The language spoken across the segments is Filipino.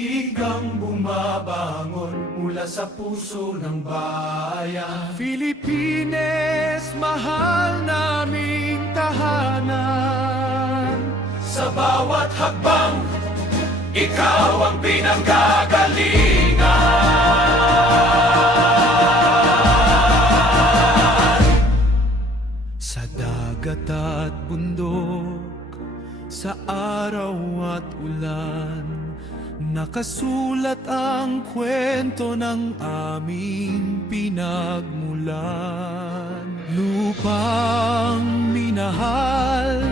tinig ang bumabangon mula sa puso ng bayan. Philippines, mahal naming tahanan. Sa bawat hakbang, ikaw ang pinanggagalingan. Sa dagat at bundok, sa araw at ulan, nakasulat ang kwento ng aming pinagmulan. Lupang minahal,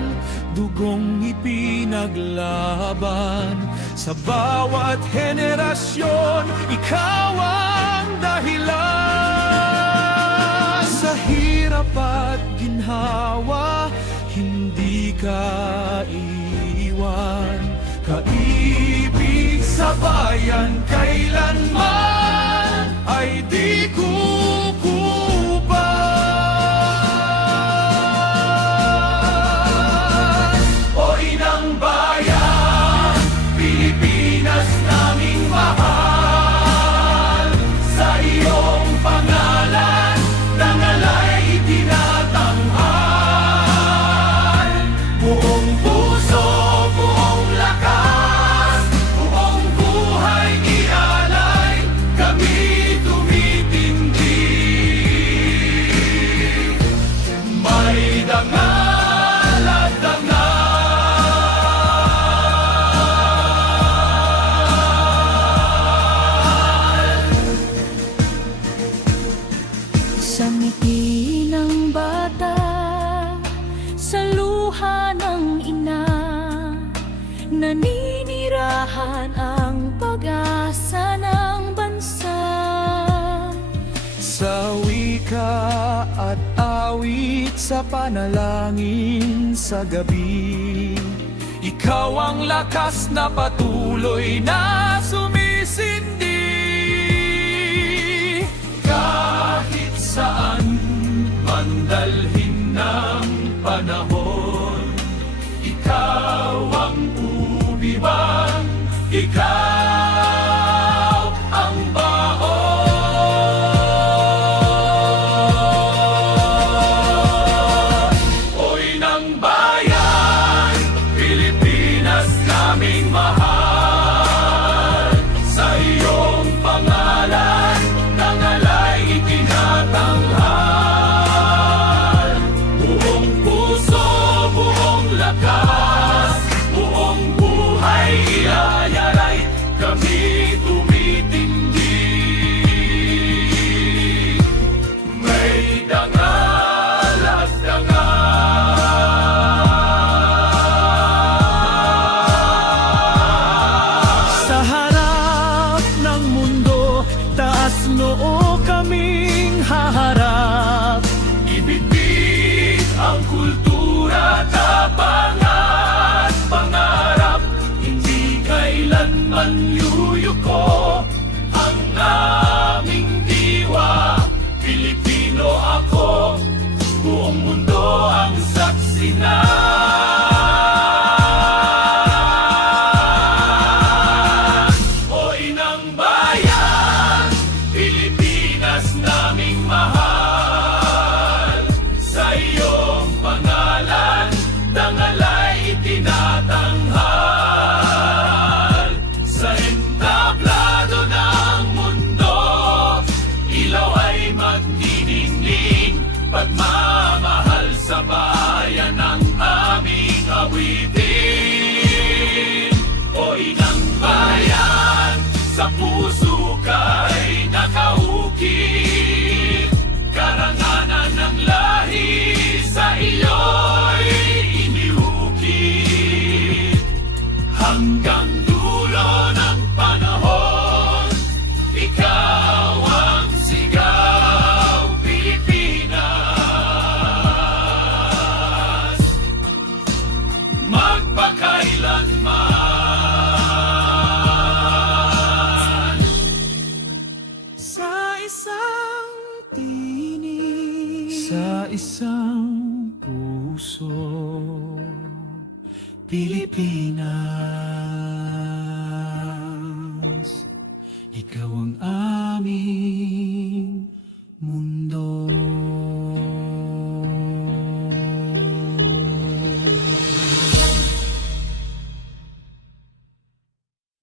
dugong ipinaglaban, sa bawat henerasyon, ikaw ang dahilan. Sa hirap at ginhawa, hindi ka iiwan. Kaibig sa bayan, kailanman ay di kukupan. O inang bayan, Pilipinas naming mahal. Sa iyong pangalan, dangalay itinatanghal. Buong puso, buong lakas, buong buhay ialay, kami tumitindig. May dangal at dangal. Sa ngiti ng bata, sa luha ng ina, naninirahan ang pag-asa ng bansa. Sa wika at awit, sa panalangin sa gabi, ikaw ang lakas na patuloy na sumisindi. Kahit saan mandalhin ng panahon, ikaw ang ubibang, ikaw ang baon. Oy ng bayan, Pilipinas naming mahal. Sa iyong pangalan, dangalay itinatanghal. Buong puso, buong lakas, buong buhay iayalay, kami tumitindig. May dangal at dangal. Sa harap ng mundo, taas noo kaming haharap. Ibigay ang kultura, tapang at pangarap. Hindi kailanman yuyuko ang aming diwa. Pilipino ako, buong mundo ang saksi na. O inang bayan, Pilipinas naming mahal. Sa iyong pangalan, dangalay itinatanghal. Sa entablado ng mundo, ilaw ay magdidingling. Pagmamahal sa bayan ang aming awitin. O inang bayan, sa puso ka'y nakaukit. Karanganan ng lahi sa iyo'y iniukit. Hanggang dulo ng panahon, ikaw ang sigaw, Pilipinas. Magpakailanman. Sa isang tinig, sa isang puso, Pilipinas.